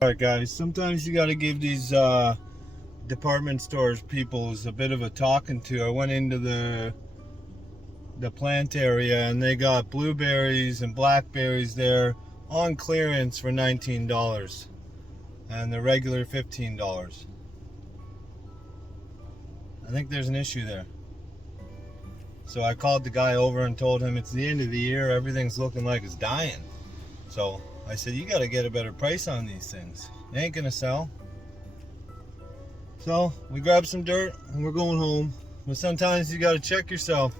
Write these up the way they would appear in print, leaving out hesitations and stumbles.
Alright guys, sometimes you gotta give these department stores peoples a bit of a talking to. I went into the plant area and they got blueberries and blackberries there on clearance for $19 and the regular $15. I think there's an issue there. So I called the guy over and told him it's the end of the year, everything's looking like it's dying. So I said, you gotta get a better price on these things. They ain't gonna sell. So we grabbed some dirt and we're going home. But sometimes you gotta check yourself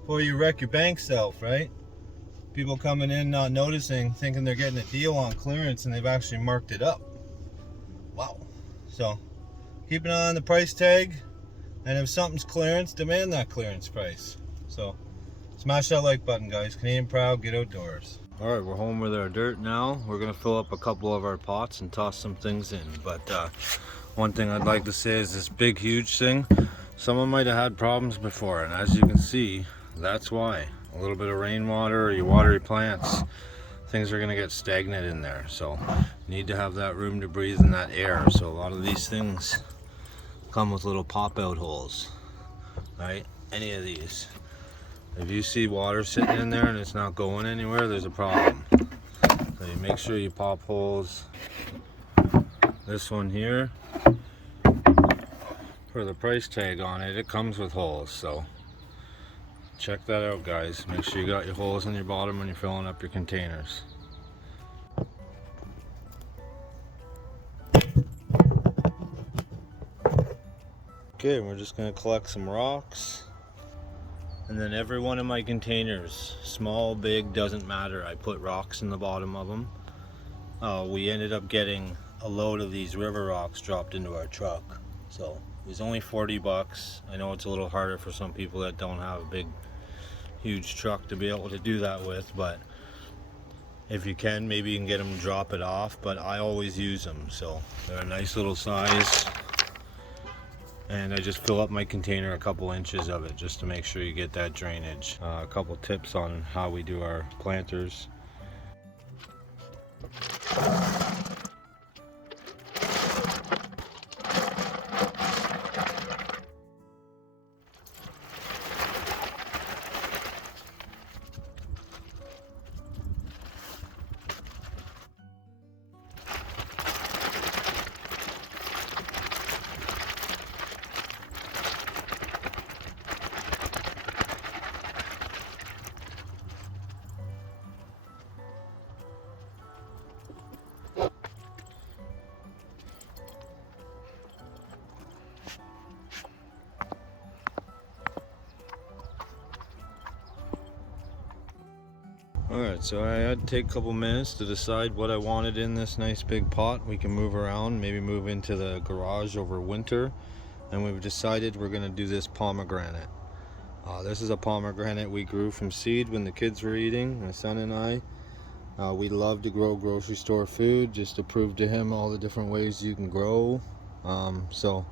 before you wreck your bank self, right? People coming in not noticing, thinking they're getting a deal on clearance and they've actually marked it up. Wow. So keep an eye on the price tag, and if something's clearance, demand that clearance price. So smash that like button, guys. Canadian proud, get outdoors. All right, we're home with our dirt now. We're gonna fill up a couple of our pots and toss some things in. But one thing I'd like to say is this big, huge thing, someone might have had problems before, and as you can see, that's why. A little bit of rainwater, or you water your plants, things are gonna get stagnant in there. So you need to have that room to breathe in that air. So a lot of these things come with little pop-out holes, right? Any of these. If you see water sitting in there and it's not going anywhere, there's a problem. So you make sure you pop holes. This one here, for the price tag on it, it comes with holes. So check that out, guys. Make sure you got your holes in your bottom when you're filling up your containers. Okay, we're just gonna collect some rocks. And then every one of my containers, small, big, doesn't matter, I put rocks in the bottom of them. We ended up getting a load of these river rocks dropped into our truck. So it was only 40 bucks. I know it's a little harder for some people that don't have a big, huge truck to be able to do that with, but if you can, maybe you can get them to drop it off, but I always use them. So they're a nice little size. And I just fill up my container a couple inches of it just to make sure you get that drainage. A couple tips on how we do our planters. Alright, so I had to take a couple minutes to decide what I wanted in this nice big pot. We can move around, maybe move into the garage over winter. And we've decided we're going to do this pomegranate. This is a pomegranate we grew from seed when the kids were eating, my son and I. We love to grow grocery store food, just to prove to him all the different ways you can grow. So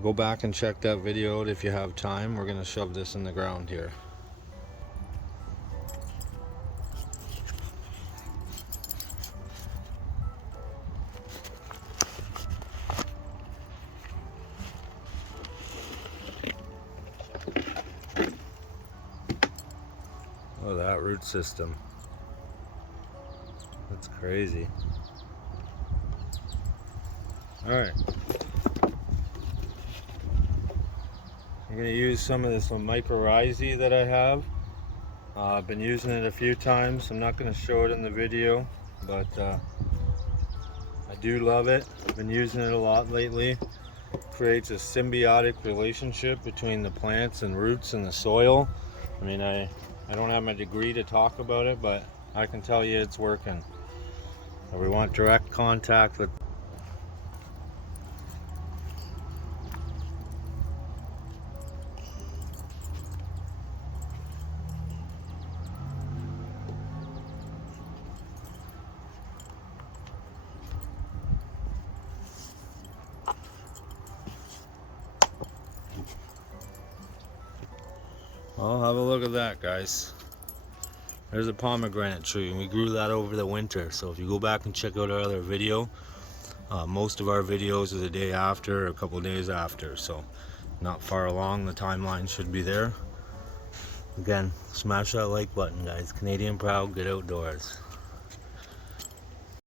go back and check that video out if you have time. We're going to shove this in the ground here. Oh, that root system. That's crazy. Alright. I'm going to use some of this mycorrhizae that I have. I've been using it a few times. I'm not going to show it in the video, but I do love it. I've been using it a lot lately. Creates a symbiotic relationship between the plants and roots and the soil. I mean, I don't have my degree to talk about it, but I can tell you it's working. So we want direct contact with. Well, have a look at that, guys. There's a pomegranate tree, and we grew that over the winter. So if you go back and check out our other video, most of our videos are the day after or a couple days after, so not far along. The timeline should be there. Again, smash that like button, guys. Canadian proud, good outdoors.